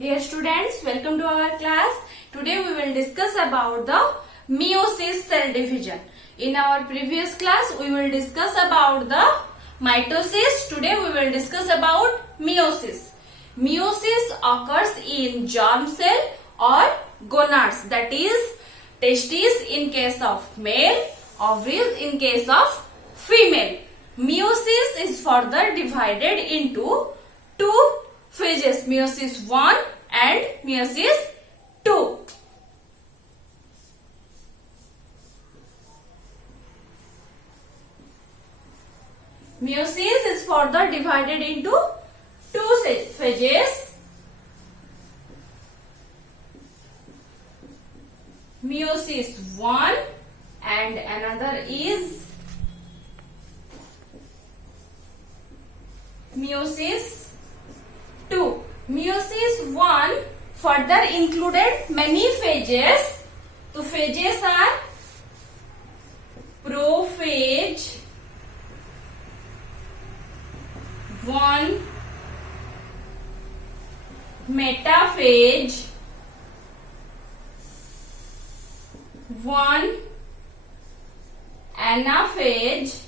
Dear students, welcome to our class. Today we will discuss about the meiosis cell division. In our previous class, we will discuss about the mitosis. Today we will discuss about meiosis. Meiosis occurs in germ cell or gonads, that is testes in case of male, ovaries in case of female. Meiosis is further divided into two phases, meiosis 1 and meiosis 2. Meiosis is further divided into two phases. Meiosis 1 and another is meiosis 2. Meiosis 1 further included many phases. So phases are prophase 1, metaphase 1, anaphase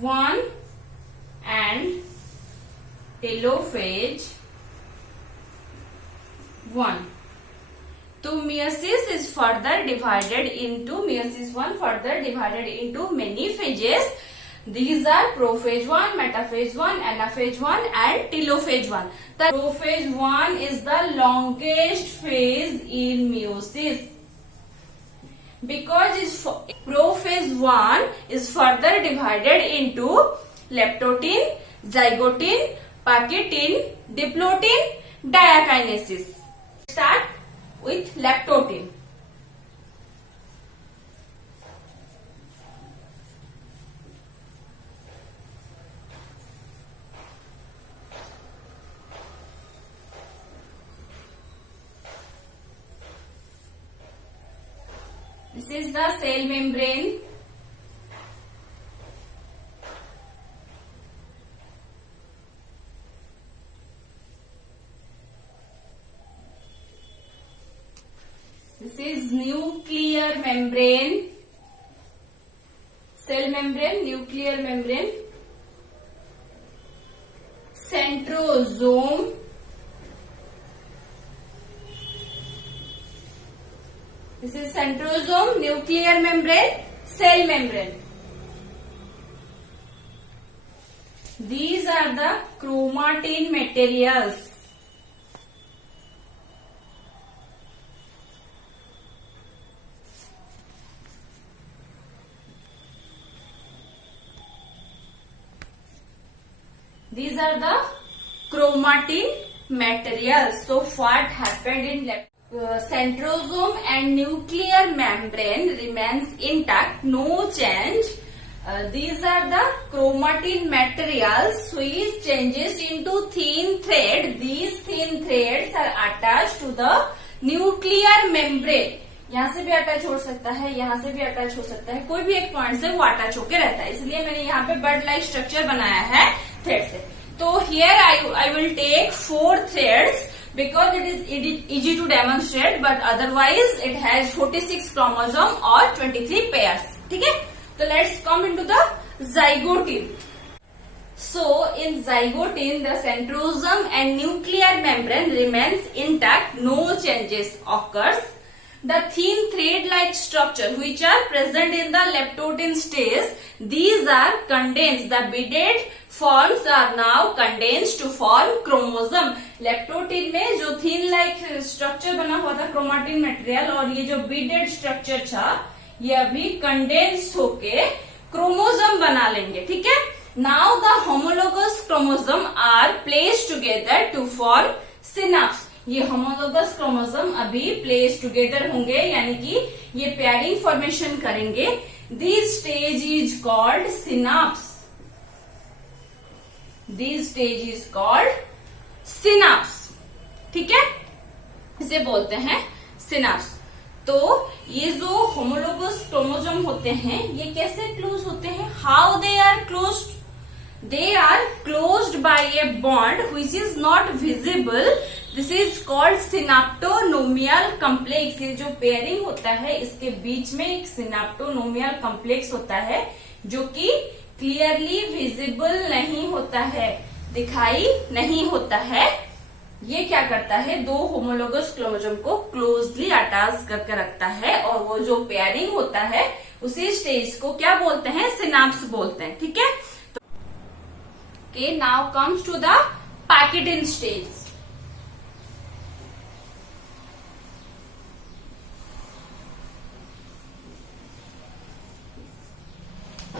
1 and telophase 1. So meiosis is further divided into meiosis 1 further divided into many phases. These are prophase 1, metaphase 1, anaphase 1 and telophase 1. The prophase 1 is the longest phase in meiosis because prophase 1 is further divided into leptotin, zygotin, pakitin, diplotin, diakinesis. Start with leptotin. This is the cell membrane. This is nuclear membrane, cell membrane, nuclear membrane, centrosome, this is centrosome, nuclear membrane, cell membrane. These are the chromatin materials. These are the chromatin materials. So what happened in centrosome and nuclear membrane remains intact, no change. These are the chromatin materials which changes into thin thread. These thin threads are attached to the nuclear membrane. यहाँ से भी attach हो सकता है, यहाँ से भी attach हो सकता है, कोई भी एक पॉइंट से वो अटैच होके रहता है, इसलिए मैंने यहाँ पे बर्ड लाइक स्ट्रक्चर बनाया है थ्रेड से. तो here I will take 4 threads because it is easy to demonstrate, but otherwise it has 46 chromosome or 23 pairs. ठीक है? So let's come into the zygotin. So in zygotin, the centrosome and nuclear membrane remains intact, no changes occurs. The thin thread-like structure which are present in the leptotin stage, these are condensed. The beaded forms are now condensed to form chromosome. leptotin में जो thin like structure बना हुआ था chromatin material और ये जो beaded structure था ये अभी condensed होके chromosome बना लेंगे. ठीक है? Now the homologous chromosome are placed together to form synapse. ये होमोलोगस क्रोमोसोम अभी प्लेस टुगेदर होंगे यानी कि ये पेयरिंग फॉर्मेशन करेंगे. This stage is called synapse. This stage is called synapse. ठीक है, इसे बोलते हैं सिनाप्स. तो ये जो होमोलोगस क्रोमोसोम होते हैं ये कैसे क्लोज होते हैं? How they are close? they are closed by a bond which is not visible. This is called synaptonomial complex. ये जो पेयरिंग होता है इसके बीच में एक synaptonomial complex होता है जो कि क्लियरली विजिबल नहीं होता है, दिखाई नहीं होता है. ये क्या करता है, दो होमोलोगस क्रोमोसोम को क्लोजली अटैच करके रखता है और वो जो पेयरिंग होता है उसी स्टेज को क्या बोलते हैं, सिनाप्स बोलते हैं. ठीक है. Okay, now comes to the Pachyderm stage.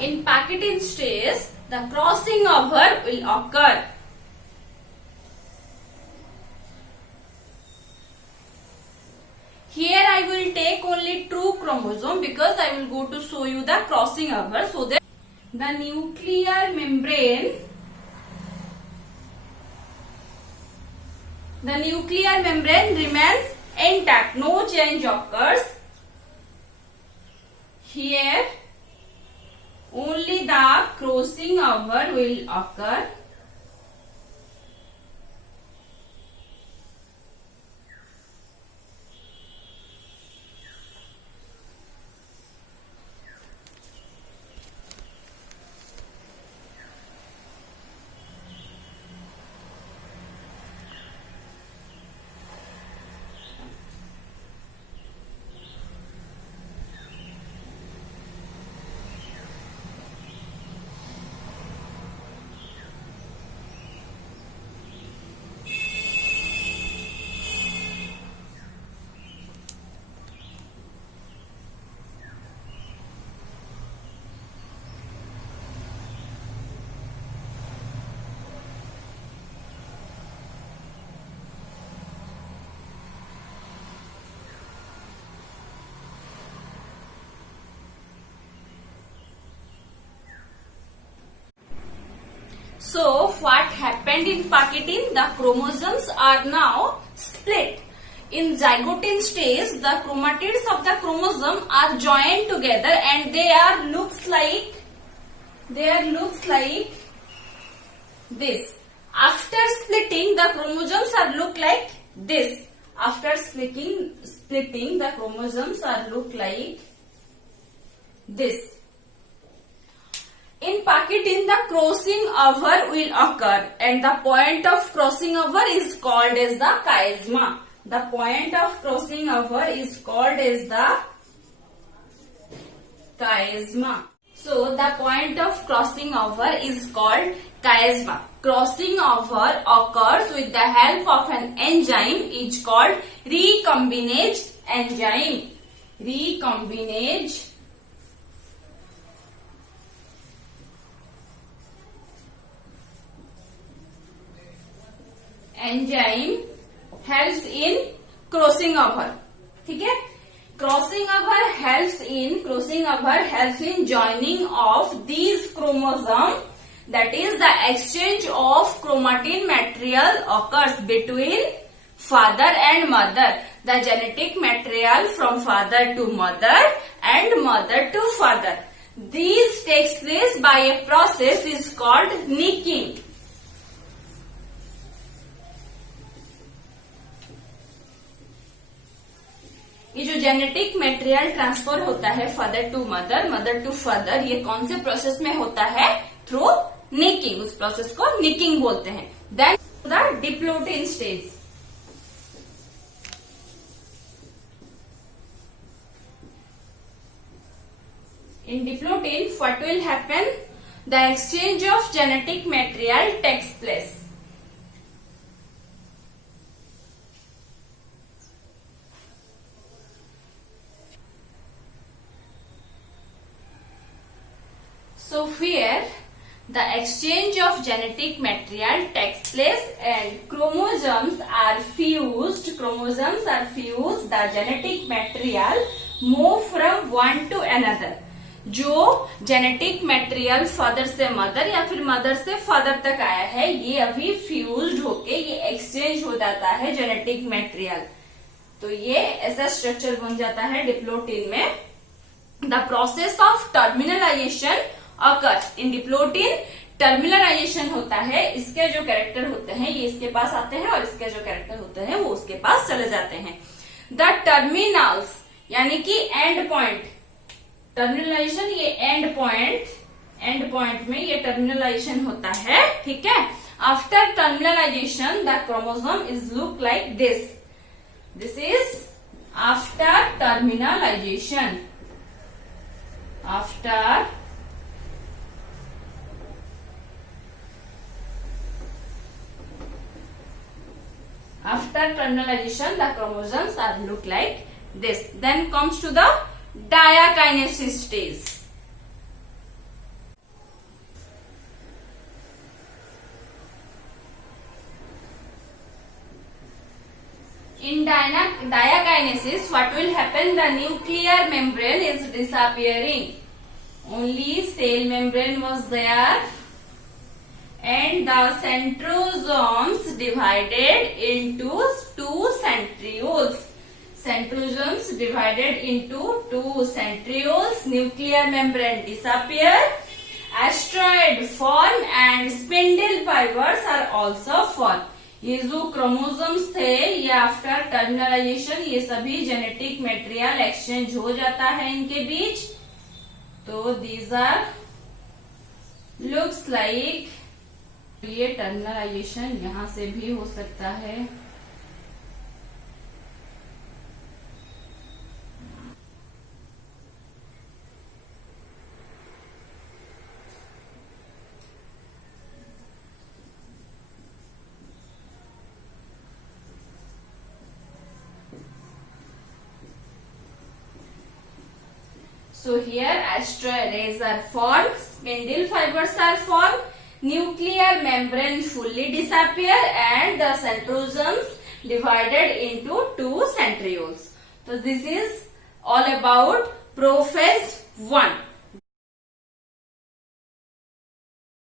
In Pachyderm stage, the crossing over will occur. Here I will take only true chromosome because I will go to show you the crossing over, so that the nuclear membrane remains intact, no change occurs. Here only the crossing over will occur. So what happened in Pachyderm? The chromosomes are now split. In zygote stage, the chromatids of the chromosome are joined together and they are looks like this. After splitting, the chromosomes are look like this. After splitting, the chromosomes are look like this. In Pachyderm, the crossing over will occur and the point of crossing over is called as the chiasma. The point of crossing over is called as the chiasma. So, the point of crossing over is called chiasma. Crossing over occurs with the help of an enzyme is called recombinase enzyme. Recombinase enzyme helps in crossing over. ठीक है. Crossing over helps in joining of these chromosomes. That is, the exchange of chromatin material occurs between father and mother. The genetic material from father to mother and mother to father. This takes place by a process is called nicking. ये जो genetic material transfer होता है father to mother, mother to father, ये कौन से process में होता है? Through nicking. उस प्रोसेस को निकिंग बोलते हैं. Then the diplotene stage. In diplotin, what will happen? The exchange of genetic material takes place. So here the exchange of genetic material takes place and chromosomes are fused. The genetic material move from one to another. जो genetic material father से mother या फिर mother से father तक आया है, ये अभी फ्यूज्ड होके ये एक्सचेंज हो जाता है जेनेटिक मटेरियल. तो ये ऐसा स्ट्रक्चर बन जाता है डिप्लोटिन में. The process of terminalisation occurs in diplotin. Terminalisation होता है, इसके जो कैरेक्टर होते हैं ये इसके पास आते हैं और इसके जो कैरेक्टर होते हैं वो उसके पास चले जाते हैं। द टर्मिनल्स यानी कि एंड पॉइंट, टर्मिनलाइजेशन ये एंड पॉइंट में ये टर्मिनलाइजेशन होता है, ठीक है। After terminalisation the chromosome is look like this, this is after terminalisation. After terminalization the chromosomes are look like this. Then comes to the diakinesis stage. In diakinesis what will happen, the nuclear membrane is disappearing, only cell membrane was there and the centrosomes divided into two centrioles. Centrosomes divided into two centrioles, nuclear membrane disappear, asteroid form and spindle fibers are also formed. ये जो chromosomes थे ये after terminalisation ये सभी genetic material exchange हो जाता है इनके बीच, तो दीज आर लुक्स लाइक, ये टर्मिनलाइजेशन यहां से भी हो सकता है। So here asteroid rays are formed, spindle fibers are formed, nuclear membrane fully disappear and the centrosomes divided into two centrioles. So this is all about prophase 1.